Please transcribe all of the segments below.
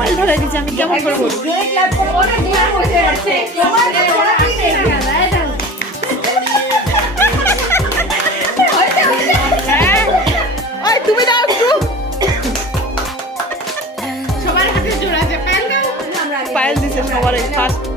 mobile ধরে দিচ্ছি আমি কেমন করে বলবো তুমি দাও একটু সবার হাতে জোড়া আছে পায়েল দাও পায়েল দিছে সবার ফার্স্ট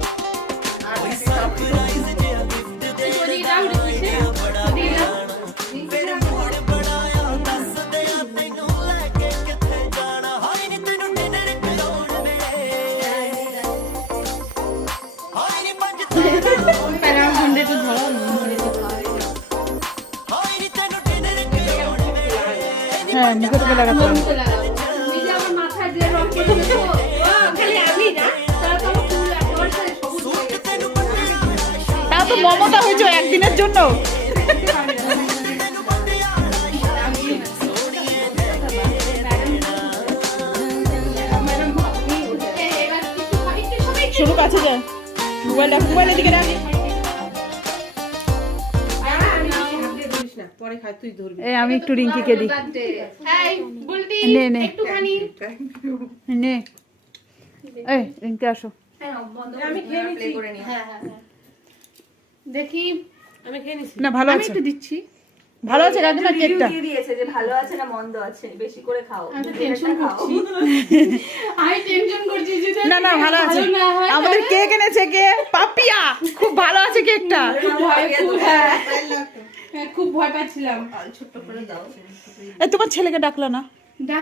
হ্যাঁ মুখে তোকে লাগাতে হবে তাও তো মমতা হয়েছে একদিনের জন্য শুরু কাছে যা মোবাইলের দিকে রাখ এই আমি একটু রিঙ্কিকে দিই নে নে নে এই রিঙ্কি আসো আমি খেয়ে নিচ্ছি দেখি আমি খেয়ে নিচ্ছি না ভালো আছে একটু দিচ্ছি ভালো আছে কাকিমা কেকটা দিয়েছে যে ভালো আছে না মন্দ আছে বেশি করে খাও আমি টেনশন করছি আমি টেনশন করছি যে না না ভালো আছে আমাদের কেক এনেছে কে পাপিয়া খুব ভালো আছে কেকটা খুব ভয় পাচ্ছিলাম ছোট্ট করে দাও এই তোমার ছেলেকে ডাকলা না